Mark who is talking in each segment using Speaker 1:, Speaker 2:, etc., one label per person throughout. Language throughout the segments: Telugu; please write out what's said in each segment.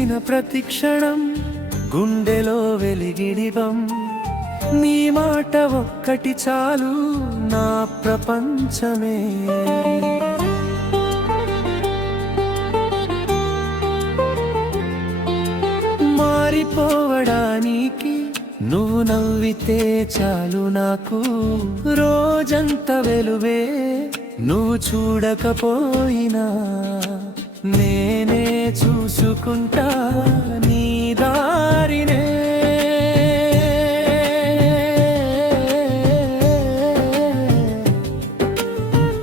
Speaker 1: చూసిన ప్రతి క్షణం గుండెలో వెలిగిడివం నీ మాట ఒక్కటి చాలు నా ప్రపంచమే. మారిపోవడానికి నువ్వు నవ్వితే చాలు నాకు. రోజంత వెలువే నువ్వు చూడకపోయినా. నేనే చూసుకుంటా నీ దారినే.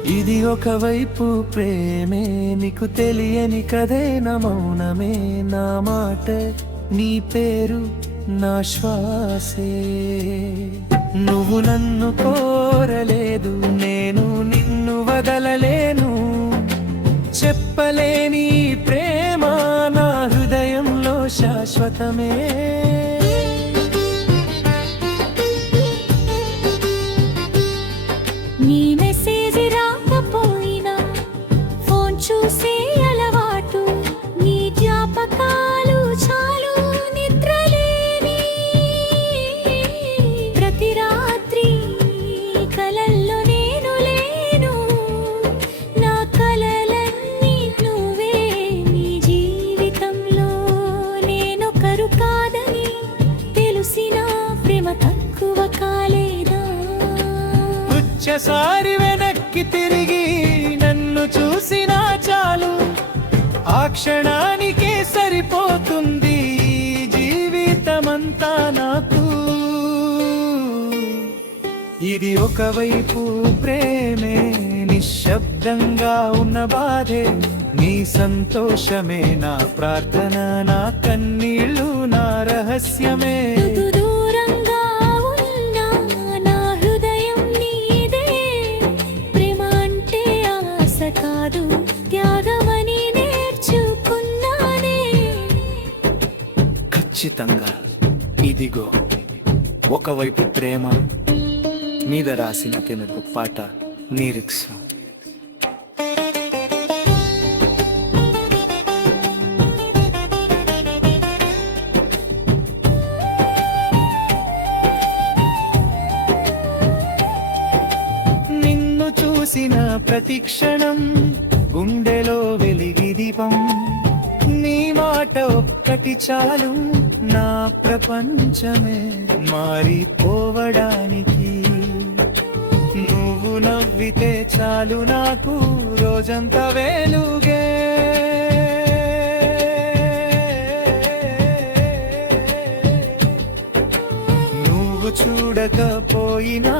Speaker 1: ఇది ఒకవైపు ప్రేమే నీకు తెలియని కదే నా మౌనమే నా మాట నీ పేరు నా శ్వాసే. నువ్వు నన్ను కోరలేదు చెప్పలేని ప్రేమ నా హృదయంలో శాశ్వతమే.
Speaker 2: నీ ఎవరు కాదని తెలిసిన ప్రేమ తక్కువ కాలేదా?
Speaker 1: వచ్చసారి వెనక్కి తిరిగి నన్ను చూసినా చాలు. ఆ క్షణానికే సరిపోతుంది జీవితమంతా నాకు. ఇది ఒకవైపు ప్రేమే నిశ్శబ్దంగా ఉన్న బాధే. నీ సంతోషమే నా ప్రార్థన నా కన్ని రహస్యమే.
Speaker 2: ఎంతో దూరంగా ఉన్నా నా హృదయం నీదే. ప్రేమ అంటే ఆశ కాదు త్యాగమని నేర్చుకున్నానే.
Speaker 1: ఖచ్చితంగా. ఇదిగో ఒకవైపు ప్రేమ మీద రాసిన తెలుగు పాట లిరిక్స్ ప్రతిక్షణం గుండెలో వెలిగి దీపం. నీ మాట ఒక్కటి చాలు నా ప్రపంచమే మారిపోవడానికి. నువ్వు నవ్వితే చాలు నాకు రోజంతా వేలుగే. నువ్వు చూడకపోయినా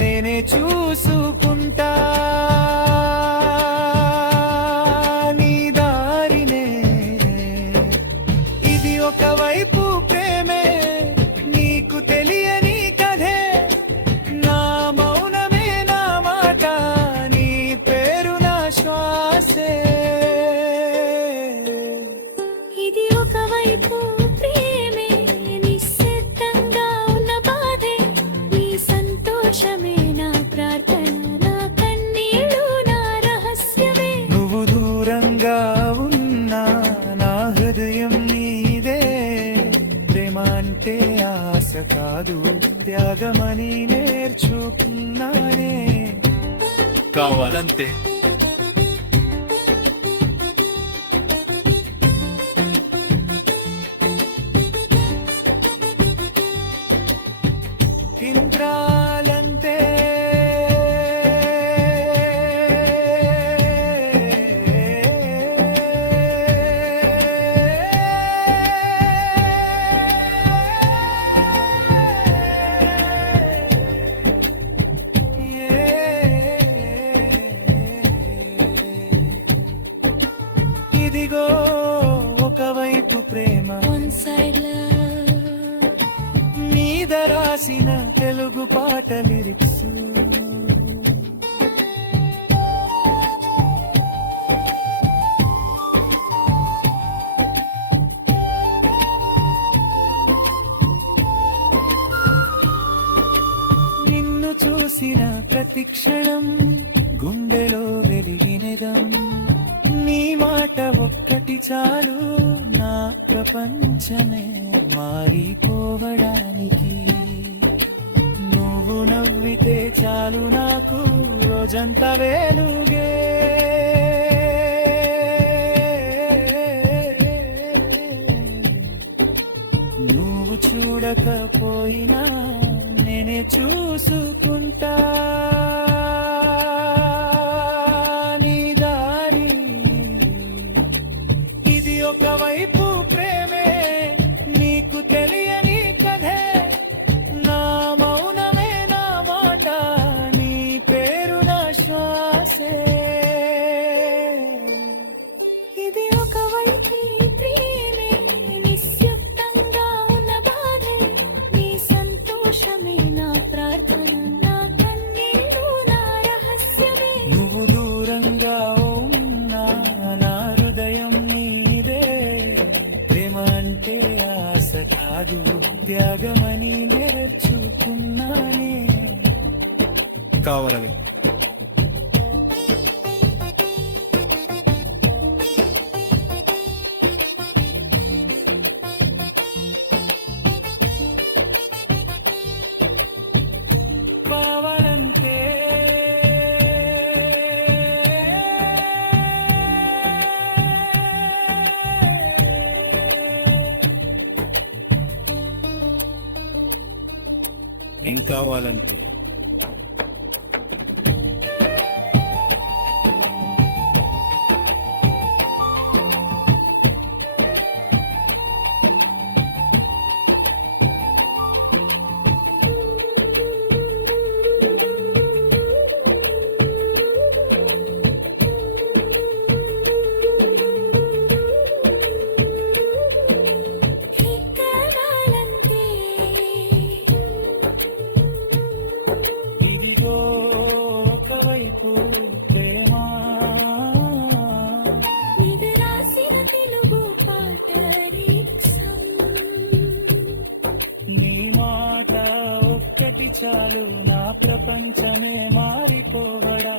Speaker 1: నేనే చూసుకుంటా నీ దారినే. ఇది ఒకవైపు అంటే ఆశ కాదు త్యాగమని నేర్చుకున్నానే. కావాలంతే. ఇంద్రాలంతే రాసిన తెలుగు పాట లిరిక్స్. నిన్ను చూసిన ప్రతి క్షణం గుండెలో వెలిగినదం నీ మాట ఒక్కటి చాలు నా ప్రపంచమే మారిపోవడానికి. నవ్వితే చాలు నాకు రోజంతా వేలుగే. నువ్వు చూడకపోయినా నేనే చూసుకుంటా. కాదు త్యాగమని నేర్చుకున్నానే కావరవి Bye-bye. ఏం కావాలంటే చాలు నా ప్రపంచమే మారిపోవడా?